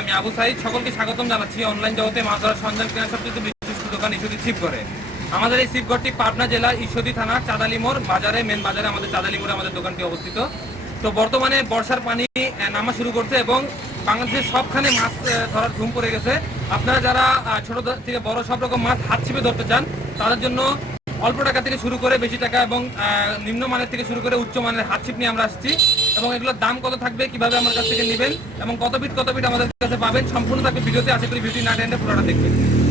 আমি আবু সাইদ। সকলকে স্বাগতম জানাচ্ছি অনলাইন জগতে। মাছ ধরার সন্ধান কেনার সবচেয়ে বিশিষ্ট দোকান ঈশ্বরী শিব করে আমাদের এই শিবঘরটি পাবনা জেলার ঈশ্বরী থানার চাঁদালিমোড় বাজারে মেন বাজারে আমাদের চাঁদালিমোড়ে আমাদের দোকানটি অবস্থিত। তো বর্তমানে বর্ষার পানি নামা শুরু করছে এবং বাংলাদেশের সবখানে মাছ ধরার ধুম পড়ে গেছে। আপনারা যারা ছোট থেকে বড় সব রকম মাছ হাত ছিপে ধরতে চান, তাদের জন্য অল্প টাকা থেকে শুরু করে বেশি টাকা এবং নিম্নমানের থেকে শুরু করে উচ্চ মানের হাত ছিপ নিয়ে আমরা আসছি। এবং এগুলোর দাম কত থাকবে, কীভাবে আমার কাছ থেকে নেবেন এবং কত বিট কত বিট আমাদের কাছে পাবেন, সম্পূর্ণ থাকবে ভিডিওতে। আশা করি ভিডিও না পুরোটা দেখবেন।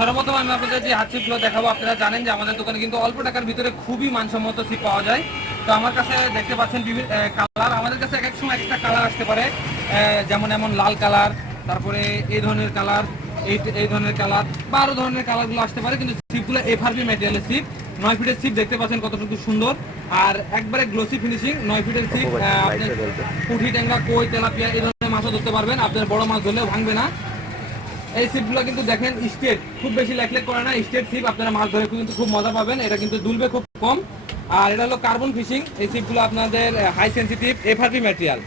সর্বপ্রথম আমি আপনাদের যে হাত ছিপগুলো দেখাবো আপনারা জানেন যে আমাদের দোকানে কিন্তু অল্প টাকার ভিতরে খুবই মানসম্মত ছিপ পাওয়া যায়। তো আমার কাছে দেখতে পাচ্ছেন বিভিন্ন কালার আমাদের কাছে এক এক সময় একটা কালার আসতে পারে। যেমন এমন লাল কালার তারপরে এই ধরনের কালার এই এই ধরনের কালার বা আরও ধরনের কালারগুলো আসতে পারে কিন্তু ছিপগুলো এফআরবি ম্যাটেরিয়ালের ছিপ নয় ফিটের ছিপ দেখতে পাচ্ছেন কতটুকু সুন্দর। আর একবারে গ্লোসি ফিনিশিং নয় ফিটের ছিপ আপনি পুঁটি ট্যাংরা কই তেলাপিয়া এই ধরনের মাছও ধরতে পারবেন। আপনার বড় মাছ ধরলেও ভাঙবে না। এই সিপগুলো কিন্তু দেখেন স্টেট, খুব বেশি লেখলেখ করে না, স্টেট সিপ আপনারা মাছ ধরে কিন্তু খুব মজা পাবেন, এটা কিন্তু দুলবে খুব কম। আর এটা হলো কার্বন ফিশিং এই সিপগুলো আপনাদের high sensitive FRP material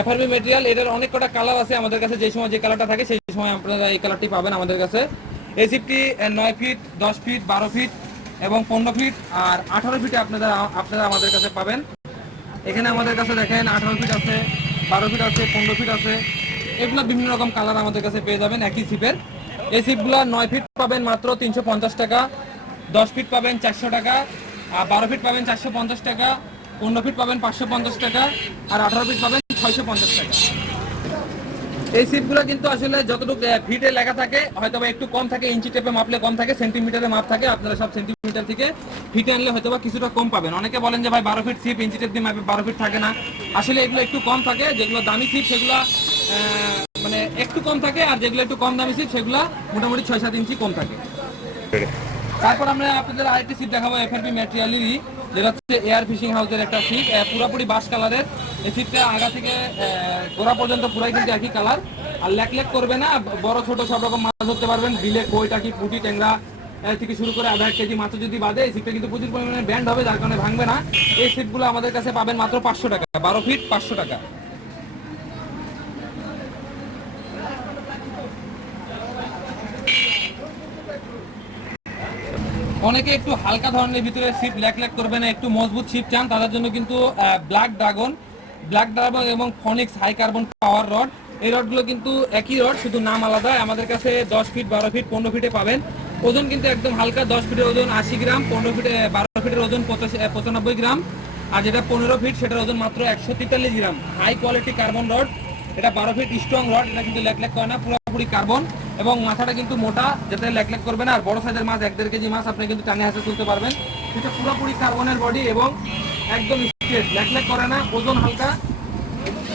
FRP material এটার অনেক কটা কালার আছে আমাদের কাছে, যে সময় যে কালারটা থাকে, সেই সময় আপনারা এই কালারটি পাবেন আমাদের কাছে। এই সিপটি নয় ফিট দশ ফিট বারো ফিট এবং পনেরো ফিট আর আঠারো ফিটে আপনারা আপনারা আমাদের কাছে পাবেন। এখানে আমাদের কাছে দেখেন আঠারো ফিট আছে, বারো ফিট আছে, পনেরো ফিট আছে। এগুলো বিভিন্ন রকম কালার আমাদের কাছে পেয়ে যাবেন, একই সিপের এই সিপগুলো নয় ফিট পাবেন মাত্র তিনশো পঞ্চাশ টাকা, দশ ফিট পাবেন চারশো টাকা, আর বারো ফিট পাবেন চারশো পঞ্চাশ টাকা, পনেরো ফিট পাবেন পাঁচশো পঞ্চাশ টাকা, আর আঠারো ফিট পাবেন ছয়শো পঞ্চাশ টাকা। এই সিটগুলো কিন্তু আসলে যতটুকু ফিটে লেখা থাকে হয়তো একটু কম থাকে, ইঞ্চি টেপে মাপলে কম থাকে সেন্টিমিটারে মাপ থাকে, আপনারা সব সেন্টিমিটার থেকে ফিটে আনলে হয়তো বা কিছুটা কম পাবেন। অনেকে বলেন যে ভাই বারো ফিট সিপ ইঞ্চি টেপ দিয়ে মাপে বারো ফিট থাকে না। আসলে এগুলো একটু কম থাকে, যেগুলো দামি সিপ সেগুলো মানে একটু কম থাকে আর যেগুলো একটু কম দামি সিপ সেগুলো মোটামুটি ছয় সাত ইঞ্চি কম থাকে। তারপর আমরা আপনাদের আরেকটি সিট দেখাবো এফআরপি ম্যাটেরিয়ালেরই যেটা হচ্ছে এয়ার ফিশিং হাউসের একটা সিট পুরোপুরি বাস কালারের এই সিটটা আগা থেকে গোড়া পর্যন্ত পুরাই কিন্তু একই কালার আর লেক লেক করবে না, বড় ছোট সব রকম মাছ ধরতে পারবেন, বিলে, কই, টাকি, পুটি, ট্যাংরা থেকে শুরু করে আধা এক কেজি মাছ যদি বাদে, এই সিটটা কিন্তু প্রচুর পরিমাণে ব্যান্ড হবে, যার কারণে ভাঙবে না। এই সিটগুলো আমাদের কাছে পাবেন মাত্র পাঁচশো টাকা, বারো ফিট পাঁচশো টাকা। অনেকে একটু হালকা ধরনের ভিতরে সিপ ল্যাক ল্যাক করবে না, একটু মজবুত সিপ চান, তাদের জন্য কিন্তু ব্ল্যাক ড্রাগন ব্ল্যাক ড্রাগন এবং phoenix high carbon power rod এই রডগুলো কিন্তু একই রড শুধু নাম আলাদা, আমাদের কাছে দশ ফিট বারো ফিট পনেরো ফিটে পাবেন। ওজন কিন্তু একদম হালকা, দশ ফিটের ওজন আশি গ্রাম, পনেরো ফিটে বারো ফিটের ওজন পঁচানব্বই গ্রাম। আর যেটা পনেরো ফিট সেটার ওজন মাত্র একশো তেতাল্লিশ gram. High quality carbon rod এটা বারো ফিট স্ট্রং রড এটা কিন্তু ল্যাক ল্যাক করে না, পুরোপুরি কার্বন এবং মাথাটা কিন্তু মোটা, যাতে ল্যাক ল্যাক করবে না। আর বড় সাইজের মাছ, এক দেড় কেজি মাছ আপনি কিন্তু টানে হাসে তুলতে পারবেন। এটা পুরোপুরি কার্বনের বডি এবং একদম স্ট্রেট ল্যাক ল্যাক করে না, ওজন হালকা।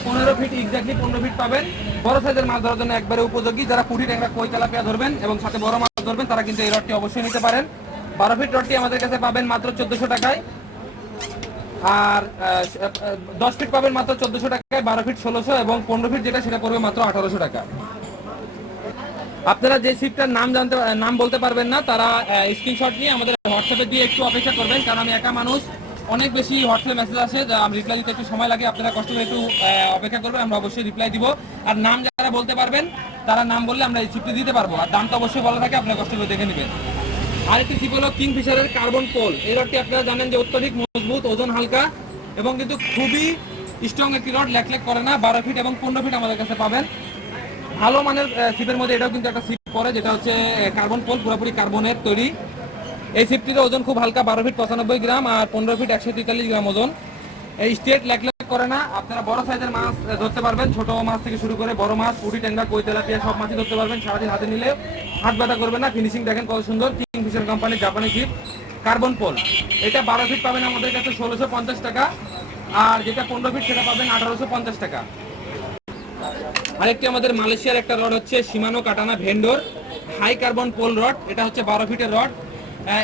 পনেরো ফিট এক্স্যাক্টলি পনেরো ফিট পাবেন। বড় সাইজের মাছ ধরার জন্য একবারে উপযোগী। যারা পুঁটি ট্যাংরা, কই তেলাপিয়া ধরবেন এবং সাথে বড় মাছ ধরবেন, তারা কিন্তু এই রডটি অবশ্যই নিতে পারেন। বারো ফিট রডটি আমাদের কাছে পাবেন মাত্র চোদ্দশো টাকায়। আর দশ ফিট পাবেন মাত্র চোদ্দশো টাকায়, বারো ফিট ষোলোশো এবং পনেরো ফিট যেটা, সেটা পড়বে মাত্র আঠারোশো টাকা। আপনারা যে সিটটার নাম জানতে নাম বলতে পারবেন না, তারা স্ক্রিনশট নিয়ে আমাদের হোয়াটসঅ্যাপে দিয়ে একটু অপেক্ষা করবেন, কারণ আমি একা মানুষ। অনেক বেশি হোয়াটসঅ্যাপ মেসেজ আসে আমি রিপ্লাই দিতে একটু সময় লাগে, আপনারা কষ্ট করে একটু অপেক্ষা করবেন, আমরা অবশ্যই রিপ্লাই দিব। আর নাম যারা বলতে পারবেন, তারা নাম বললে আমরা এই সিটটি দিতে পারব। আর দামটা অবশ্যই বলা থাকে, আপনারা কষ্ট করে দেখে নেবেন। আরেকটি সিপ হলো কিংফিশারের কার্বন পোল এই রডটি আপনারা জানেন যে অত্যধিক মজবুত, ওজন হালকা এবং কিন্তু খুবই স্ট্রং একটি রড ল্যাক করে না, বারো ফিট এবং পনেরো ফিট আমাদের কাছে পাবেন। ভালো মানের সিপের মধ্যে এটাও কিন্তু একটা সিপ পড়ে যেটা হচ্ছে কার্বন পোল পুরোপুরি কার্বনের তৈরি। এই সিপটির ওজন খুব হালকা, বারো ফিট পঁচানব্বই গ্রাম আর পনেরো ফিট একশো তেতাল্লিশ গ্রাম ওজন। এই স্টেট ল্যাক ল্যাক করে না, আপনারা বড় সাইজের মাছ ধরতে পারবেন, ছোট মাছ থেকে শুরু করে বড় মাছ, পুঁটি, ট্যাংরা, কই, তেলাপিয়া, সব মাছই ধরতে পারবেন। সারাদিন হাতে নিলে হাত ব্যথা করবে না ফিনিশিং দেখেন কত সুন্দর কিং ফিশার কোম্পানির জাপানি শিপ কার্বন পোল এটা বারো ফিট পাবেন আমাদের কাছে ষোলোশো পঞ্চাশ টাকা, আর যেটা পনেরো ফিট সেটা পাবেন আঠারোশো পঞ্চাশ টাকা। আরেকটি আমাদের মালয়েশিয়ার একটা রড হচ্ছে Shimano Katana vendor high carbon pole rod, এটা হচ্ছে বারো ফিটের রড।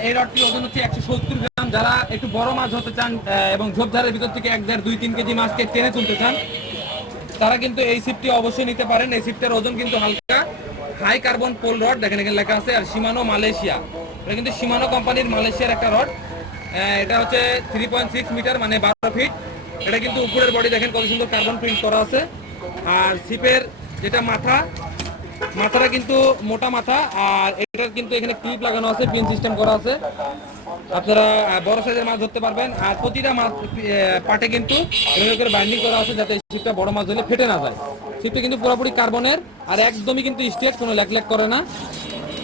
এই রডটির ওজন হচ্ছে একশো সত্তর গ্রাম। যারা একটু বড় মাছ হতে চান এবং ঝোপঝাড়ের ভিতর থেকে এক দেড় দুই তিন কেজি মাছকে টেনে তুলতে চান, তারা কিন্তু এই সিপটি অবশ্যই নিতে পারেন। এই সিপটার ওজন কিন্তু হালকা। হাই কার্বন পোল রড, দেখেন এখানে লেখা আছে, আর সীমানো মালয়েশিয়া। এটা কিন্তু সীমানো কোম্পানির মালয়েশিয়ার একটা রড। এটা হচ্ছে থ্রি পয়েন্ট সিক্স মিটার মানে বারো ফিট। এটা কিন্তু উপরের বডি, দেখেন কত সুন্দর কার্বন প্রিন্ট করা আছে। আর সিপের যেটা মাথা, মাথাটা কিন্তু মোটা মাথা, আর এটার কিন্তু এখানে ক্লিপ লাগানো আছে পিন সিস্টেম করা আছে। আপনারা বড় সাইজের মাছ ধরতে পারবেন, আর প্রতিটা মাছ পাটে কিন্তু করে বাইন্ডিং করা আছে যাতে শিপটা বড় মাছ ধরলে ফেটে না যায়। শিপটা কিন্তু পুরোপুরি কার্বনের, আর একদমই কিন্তু স্ট্রেট কোনো ল্যাক ল্যাক করে না।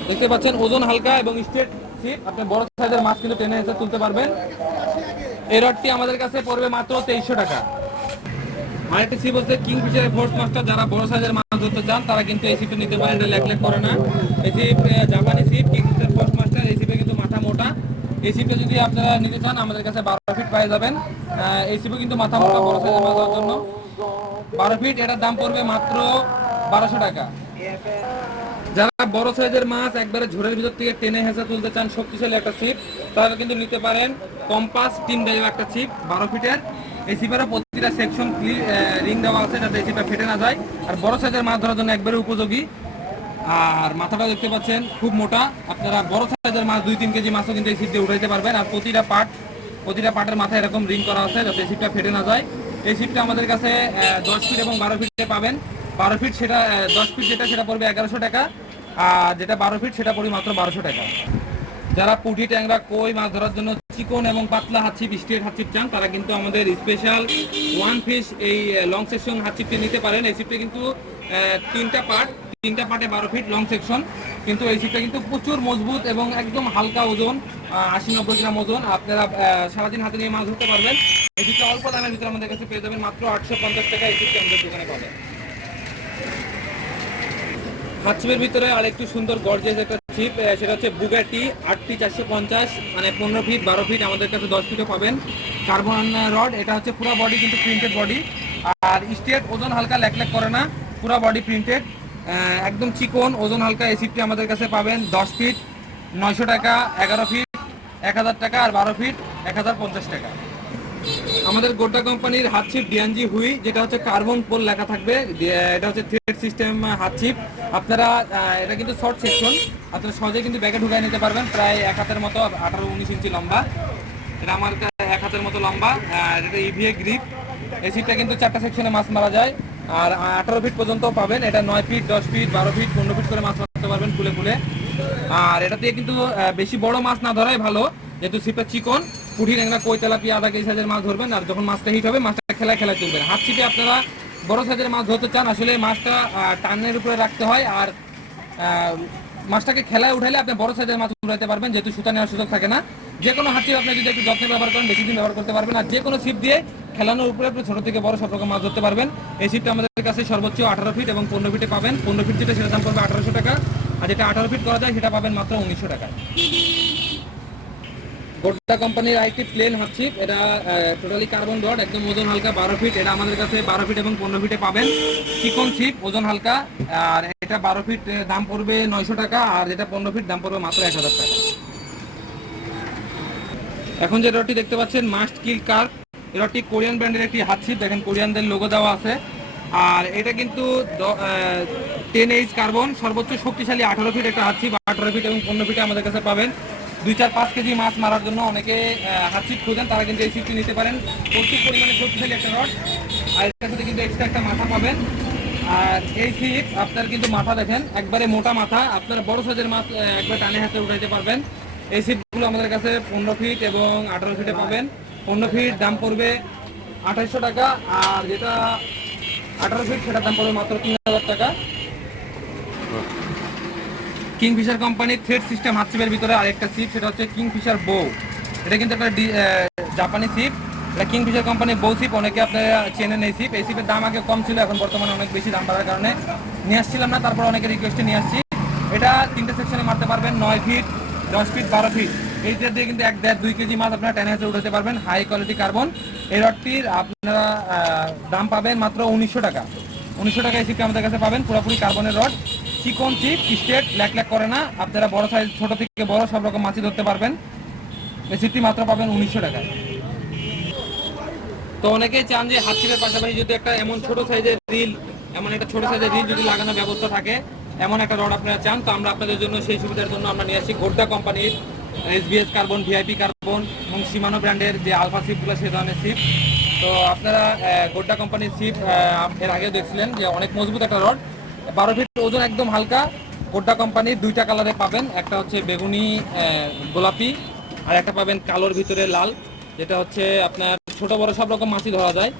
দেখতে পাচ্ছেন, ওজন হালকা এবং স্ট্রেট শিপ আপনি বড় সাইজের মাছ কিন্তু টেনে এসে তুলতে পারবেন। এই রডটি আমাদের কাছে পড়বে মাত্র তেইশশো টাকা। আরেকটি সিপ হচ্ছে কিং ফিশারের ফোর্স মাস্টার যারা বড় সাইজের মাছ ধরতে চান, তারা কিন্তু এই সিপটা নিতে লেক করে না। এই সিপ জাপানি ship kingfisher force master এই সিপে কিন্তু মাথা মোটা। এই যদি আপনারা নিতে চান, আমাদের কাছে বারো ফিট পেয়ে যাবেন। এই সিপে কিন্তু মাথা মোটা, বড় সাইজের মাছ ধরার জন্য। বারো ফিট এটার দাম পড়বে মাত্র বারোশো টাকা। যারা বড় সাইজের মাছ একবারে ঝোড়ের ভিতর থেকে টেনে হেঁচে তুলতে চান, শক্তিশালী একটা ছিপ তারা কিন্তু নিতে পারেন কম্পাস টিম ড্রাইভ একটা ছিপ বারো ফিটের এই ছিপেরও প্রতিটা সেকশন রিং দেওয়া আছে যাতে এই ফেটে না যায়। আর বড় সাইজের মাছ ধরার জন্য একবারে উপযোগী। আর মাথাটা দেখতে পাচ্ছেন, খুব মোটা। আপনারা বড় সাইজের মাছ, দুই তিন কেজি মাছও কিন্তু এই ছিপ দিয়ে উঠাইতে পারবেন। আর প্রতিটা পার্ট প্রতিটা পার্টের মাথায় এরকম রিং করা আছে যাতে ছিপটা ফেটে না যায়। এই ছিপটা আমাদের কাছে দশ ফিট এবং বারো ফিটে পাবেন। বারো ফিট সেটা দশ ফিট যেটা, সেটা পড়বে এগারোশো টাকা। আর যেটা বারো ফিট সেটা পড়বে মাত্র বারোশো টাকা। যারা পুঁটি ট্যাংরা, কই মাছ ধরার জন্য চিকন এবং পাতলা হাতছিপ স্ট্রেট হাতছিপ চান, তারা কিন্তু আমাদের স্পেশাল ওয়ান ফিশ এই লং সেকশন হাতছিপটি নিতে পারেন। এই ছিপটা কিন্তু তিনটা পার্ট তিনটা পার্টে বারো ফিট লং সেকশন কিন্তু এই ছিপটা কিন্তু প্রচুর মজবুত এবং একদম হালকা ওজন আশি নব্বই গ্রাম ওজন। আপনারা সারাদিন হাতে নিয়ে মাছ ধরতে পারবেন। এই ছিপটা অল্প দামের ভিতরে আমাদের কাছে পেয়ে যাবেন মাত্র আটশো পঞ্চাশ টাকা। এই ছিপটা আমাদের দোকানে পাবেন। হাতছিপের ভিতরে আরেকটু সুন্দর গর্জেস একটা ছিপ সেটা হচ্ছে বুগাটি আটটি চারশো পঞ্চাশ মানে পনেরো ফিট, বারো ফিট, আমাদের কাছে দশ ফিটও পাবেন। কার্বন রড, এটা হচ্ছে পুরো বডি কিন্তু প্রিন্টেড বডি আর স্টেট, ওজন হালকা ল্যাক ল্যাক করে না, পুরো বডি প্রিন্টেড একদম চিকন, ওজন হালকা এই ছিপটি আমাদের কাছে পাবেন, দশ ফিট, নয়শো টাকা, এগারো ফিট, এক হাজার টাকা আর বারো ফিট, এক হাজার পঞ্চাশ টাকা। আমাদের গোটা কোম্পানির হাতছিপ ডিএনজি হুই, যেটা হচ্ছে কার্বন পোল লেখা থাকবে এটা হচ্ছে থ্রেড সিস্টেম হাতছিপ আপনারা এটা কিন্তু শর্ট সেকশন আপনারা সহজে কিন্তু ব্যাগে ঢুকাই নিতে পারবেন, প্রায় এক হাতের মতো, আঠারো উনিশ ইঞ্চি লম্বা। এটা আমার এক হাতের মতো লম্বা, আর এটা ইভিএ গ্রিপ এই সিটটা কিন্তু চারটা সেকশনে মাছ মারা যায়, আর আঠারো ফিট পর্যন্ত পাবেন। এটা নয় ফিট দশ ফিট বারো ফিট পনেরো ফিট করে মাছ মারতে পারবেন ফুলে ফুলে। আর এটা দিয়ে কিন্তু বেশি বড় মাছ না ধরাই ভালো, যেহেতু সিপে চিকন। পুঁটি ট্যাংরা কই তেলাপিয়া আধা কেজি সাইজের মাছ ধরবেন। আর যখন মাছটা হিট হবে, মাছটা খেলায় খেলায় তুলবেন। হাত ছিপে আপনারা বড় সাইজের মাছ ধরতে চান, আসলে মাছটা টানের উপরে রাখতে হয়। আর মাছটাকে খেলায় উঠাইলে আপনি বড় সাইজের মাছ উঠাইতে পারবেন, যেহেতু সুতা নেওয়ার সুযোগ থাকে না। যে কোনো হাত আপনি যদি একটু যত্নে ব্যবহার করেন, বেশি দিন ব্যবহার করতে পারবেন। আর যে কোনো ছিপ দিয়ে খেলানোর উপরে আপনি ছোট থেকে বড় সব রকম মাছ ধরতে পারবেন। এই ছিপটা আমাদের কাছে সর্বোচ্চ আঠারো ফিট এবং পনেরো ফিটে পাবেন। পনেরো ফিট যেটা সেটা দাম পড়বে আঠারোশো টাকা। আর যেটা আঠারো ফিট করা যায়, সেটা পাবেন মাত্র উনিশশো টাকা গোড্ডা কোম্পানির আরেকটি প্লেন হাতছিপ এটা টোটালি কার্বন ডট একদম ওজন হালকা বারো ফিট এটা আমাদের কাছে বারো ফিট এবং পনেরো ফিটে পাবেন। চিকন ছিপ ওজন হালকা, আর এটা বারো ফিট দাম পড়বে নয়শো টাকা, আর যেটা পনেরো ফিট দাম পড়বে মাত্র এক হাজার টাকা। এখন যে রডটি দেখতে পাচ্ছেন মাস্ট কিল কার রডটি কোরিয়ান ব্র্যান্ডের একটি হাতছিপ দেখেন কোরিয়ানদের লোগো দেওয়া আছে। আর এটা কিন্তু টেন এইচ কার্বন সর্বোচ্চ শক্তিশালী আঠারো ফিট একটা হাতছিপ আঠারো ফিট এবং পনেরো ফিটে আমাদের কাছে পাবেন। দুই চার পাঁচ কেজি মাছ মারার জন্য অনেকে আহ, হাতছিপ খোঁজেন তারা কিন্তু এই ছিপটি নিতে পারেন। প্রচুর পরিমাণে শক্তিশালী একটা রড। আর এটার সাথে কিন্তু এক্সট্রা একটা মাথা পাবেন। আর এই ছিপ আপনার কিন্তু মাথা দেখেন একবারে মোটা মাথা। আপনার বড় সাইজের মাছ একবার টানে হাতে উঠাইতে পারবেন। এই সিটগুলো আমাদের কাছে পনেরো ফিট এবং আঠারো ফিটে পাবেন। পনেরো ফিট দাম পড়বে আঠাইশশো টাকা আর যেটা আঠারো ফিট সেটার দাম পড়বে মাত্র তিন হাজার টাকা। কিংফিশার কোম্পানির থ্রেড সিস্টেম হাতছিপের ভিতরে আরেকটা সিপ সেটা হচ্ছে কিংফিশার বউ এটা কিন্তু একটা জাপানি সিপ এটা কিংফিশার কোম্পানির বউ সিপ অনেকে আপনারা চেনেন এই সিপ এই সিপের দাম আগে কম ছিল, এখন বর্তমানে অনেক বেশি দাম বাড়ার কারণে নিয়ে আসছিলাম না, তারপর অনেকে রিকোয়েস্টে নিয়ে আসছি। এটা তিনটে সেকশনে মারতে পারবেন, নয় ফিট দশ ফিট বারো ফিট এইটা দিয়ে কিন্তু এক দেড়, দুই কেজি মাছ আপনারা টেনে হেঁচে উঠাতে পারবেন হাই কোয়ালিটি কার্বন এই রডটির আপনারা দাম পাবেন মাত্র উনিশশো টাকা। উনিশশো টাকা এই সিপটা আমাদের কাছে পাবেন, পুরোপুরি কার্বনের রড চিকন চিপ স্টেট, ল্যাক ল্যাক করে না। আপনারা বড় সাইজ ছোট থেকে বড় সব রকম মাছই ধরতে পারবেন। এই ছিপটি মাত্র পাবেন উনিশশো টাকায়। তো অনেকেই চান যে হাত ছিপের পাশাপাশি যদি একটা এমন ছোট সাইজের রিল এমন একটা ছোট সাইজের রিল যদি লাগানোর ব্যবস্থা থাকে, এমন একটা রড আপনারা চান, তো আমরা আপনাদের জন্য সেই সুবিধার জন্য আমরা নিয়ে আসি গোড্ডা কোম্পানির এসবিএস কার্বন, ভিআইপি কার্বন এবং সীমানো ব্র্যান্ডের যে আলফা সিপগুলো সে ধরনের সিপ তো আপনারা গোড্ডা কোম্পানির সিপ এর আগেও দেখছিলেন যে অনেক মজবুত একটা রড বারো ফিট ওজন একদম হালকা। গোড্ডা কোম্পানির দুইটা কালারে পাবেন। একটা হচ্ছে বেগুনি গোলাপি, আর একটা পাবেন কালোর ভিতরে লাল। যেটা হচ্ছে আপনার ছোট, বড় সব রকম মাছই ধরা যায়।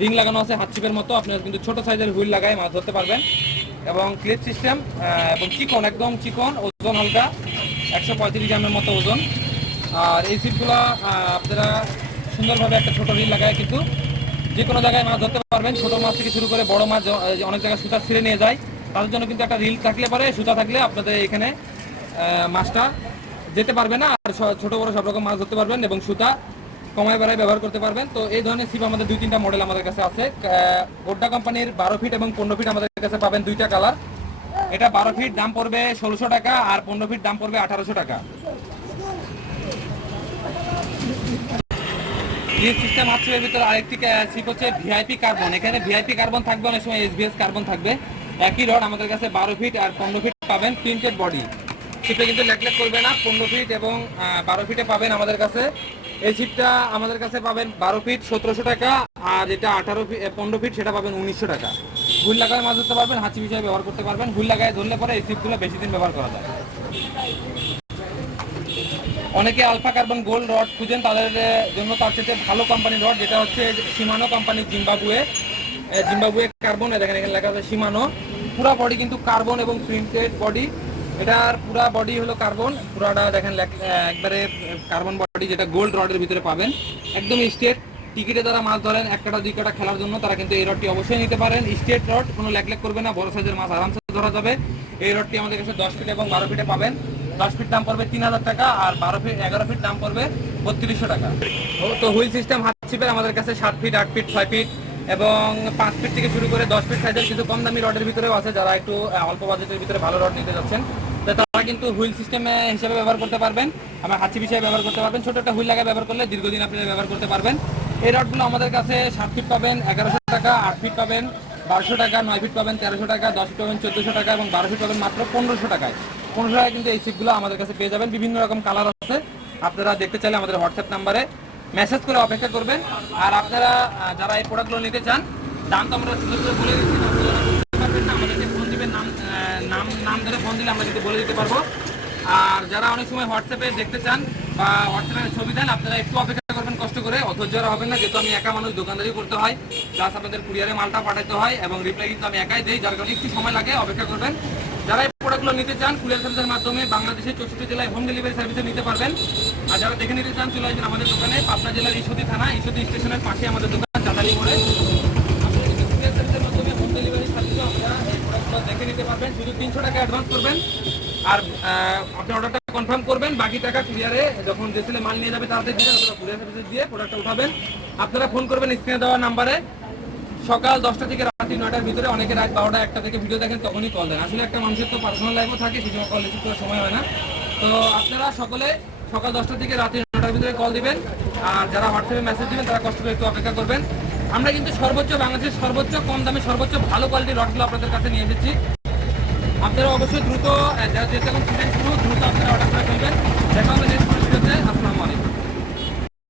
রিং লাগানো আছে হাত ছিপের মতো। আপনার কিন্তু ছোট সাইজের হুইল লাগায় মাছ ধরতে পারবেন। এবং ক্লিপ সিস্টেম এবং চিকন, একদম চিকন, ওজন হালকা। একশো পঁয়ত্রিশ গ্রামের মতো ওজন। আর এই সিটগুলো আপনারা সুন্দরভাবে একটা ছোট রিল লাগায় কিন্তু যে কোনো জায়গায় মাছ ধরতে পারবেন। ছোট মাছ থেকে শুরু করে বড় মাছ অনেক জায়গায় সুতা ছিঁড়ে নিয়ে যায়। তাদের জন্য কিন্তু একটা রিল থাকলে পারে, সুতা থাকলে আপনাদের এখানে মাছটা যেতে পারবে না, আর ছোট বড় সব রকম মাছ ধরতে পারবেন এবং সুতা কমায় বেড়ায় ব্যবহার করতে পারবেন। তো এই ধরনের সিপ আমাদের দুই, তিনটা মডেল আমাদের কাছে আছে। গোড্ডা কোম্পানির বারো ফিট এবং পনেরো ফিট আমাদের কাছে পাবেন দুইটা কালার এটা বারো ফিট দাম পড়বে ষোলোশো টাকা, আর পনেরো ফিট দাম পড়বে আঠারোশো টাকা। এই সিস্টেম আছে, এর ভিতরে আরেকটি সিপ হচ্ছে ভিআইপি কার্বন এখানে ভিআইপি কার্বন থাকবে, অনেক সময় এসবিএস কার্বন থাকবে। একই রড আমাদের কাছে বারো ফিট আর পনেরো ফিট পাবেন প্রিন্টেড বডি সিপে কিন্তু লেকলেক করবে না, পনেরো ফিট এবং বারো ফিটে পাবেন আমাদের কাছে। এই সিপটা আমাদের কাছে পাবেন বারো ফিট সতেরোশো টাকা আর যেটা আঠারো ফিট পনেরো ফিট সেটা পাবেন উনিশশো টাকা। হুইল লাগায় মাছ ধরতে পারবেন, হাঁচি বিষয়ে ব্যবহার করতে পারবেন। হুইল লাগায় ধরলে পরে এই সিপগুলো বেশি দিন ব্যবহার করা যায়। অনেকে আলফা কার্বন গোল্ড রড খুঁজেন, তাদের জন্য তার সাথে ভালো কোম্পানির রড, যেটা হচ্ছে সীমানো কোম্পানির জিম্বাবুয়ে। জিম্বাবুয়ে কার্বন দেখেন এখানে লেখা আছে সীমানো। পুরা বডি কিন্তু কার্বন এবং প্রিন্টেড বডি এটার পুরা বডি হলো কার্বন পুরাটা দেখেন একবারে কার্বন বডি যেটা গোল্ড রডের ভিতরে পাবেন। একদম স্টেট টিকিটে যারা মাছ ধরেন, একটা কাটা দুই কাটা খেলার জন্য, তারা কিন্তু এই রডটি অবশ্যই নিতে পারেন। স্টেট রড কোনো লেক লেক করবে না, বড় সাইজের মাছ আরামসে ধরা যাবে। এই রডটি আমাদের কাছে দশ ফিট এবং বারো ফিটে পাবেন। দশ ফিট দাম পড়বে তিন হাজার টাকা আর বারো ফিট এগারো ফিট দাম পড়বে বত্রিশশো টাকা। তো হুইল সিস্টেম হাত ছিপের আমাদের কাছে সাত ফিট আট ফিট ছয় ফিট এবং পাঁচ ফিট থেকে শুরু করে দশ ফিট সাইজের কিছু কম দামি রডের ভিতরেও আছে যারা একটু অল্প বাজেটের ভিতরে ভালো রড নিতে যাচ্ছেন। তারা কিন্তু হুইল সিস্টেমে হিসেবে ব্যবহার করতে পারবেন আমার হাঁচি বিষয়ে ব্যবহার করতে পারবেন, ছোট একটা হুইল লাগায় ব্যবহার করলে দীর্ঘদিন আপনি ব্যবহার করতে পারবেন। এই রডগুলো আমাদের কাছে সাত ফিট পাবেন, এগারোশো টাকা, আট ফিট পাবেন, বারোশো টাকা, নয় ফিট পাবেন, তেরোশো টাকা, দশ ফিট পাবেন, চোদ্দোশো টাকা এবং বারো ফিট পাবেন মাত্র পনেরোশো টাকায়। পনেরোশো টাকায় কিন্তু এই সিপগুলো আমাদের কাছে পেয়ে যাবেন। বিভিন্ন রকম কালার আছে। আপনারা দেখতে চাইলে আমাদের হোয়াটসঅ্যাপ নাম্বারে মেসেজ করে অপেক্ষা করবেন। আর আপনারা যারা এই প্রোডাক্টগুলো নিতে চান, দাম তো আমরা সুন্দর করে বলে দিচ্ছি ফোন দিবেন, নাম নাম নাম ধরে ফোন দিলে আমরা কিন্তু বলে দিতে পারব। আর যারা অনেক সময় হোয়াটসঅ্যাপে দেখতে চান বা হোয়াটসঅ্যাপে ছবি দেন, আপনারা একটু অপেক্ষা করবেন কষ্ট করে। অধৈর্য হবেন না, যেহেতু আমি একা মানুষ দোকানদারি করতে হয়। প্লাস আপনাদের কুরিয়ারে মালটা পাঠাতে হয় এবং রিপ্লাই কিন্তু আমি একাই দিই, যার কারণে একটু সময় লাগে, অপেক্ষা করবেন। যারা এই প্রোডাক্টগুলো নিতে চান কুরিয়ার সার্ভিসের মাধ্যমে বাংলাদেশের চৌষট্টি জেলায় হোম ডেলিভারি সার্ভিসে নিতে পারবেন। আর যারা দেখে নিতে চান, চলে আসবেন আমাদের দোকানে, পাবনা জেলার ঈশ্বরদী থানা, ঈশ্বরদী স্টেশনের পাশে আমাদের দোকান চাতালি মোড়ে। হোম ডেলিভারি আপনারা দেখে নিতে পারবেন। শুধু তিনশো টাকা অ্যাডভান্স করবেন। আর আপনি অর্ডারটা কনফার্ম করবেন, বাকি টাকা কুরিয়ারে যখন মাল নিয়ে যাবে উঠাবেন। আপনারা ফোন করবেন স্ক্রিনে দেওয়া নাম্বারে সকাল দশটা থেকে রাত্রি নয়টার ভিতরে, অনেকে রাত বারোটা একটা থেকে ভিডিও দেখেন, তখনই কল দেন। আসলে একটা মানুষের তো পার্সোনাল লাইফও থাকে সেই সময় কল সময় হয় না। তো আপনারা সকলে সকাল দশটার থেকে রাতে নটার ভিতরে কল দিবেন। আর যারা হোয়াটসঅ্যাপে মেসেজ দিবেন, তারা কষ্ট করে একটু অপেক্ষা করবেন। আমরা কিন্তু সর্বোচ্চ বাংলাদেশের সর্বোচ্চ, কম দামে সর্বোচ্চ ভালো কোয়ালিটির রডগুলো আপনাদের কাছে নিয়ে এসেছি। আপনারা অবশ্যই দ্রুত যারা যেতে সিজন শুরু, দ্রুত আপনারা অর্ডার করে ফেলবেন। দেখা হবে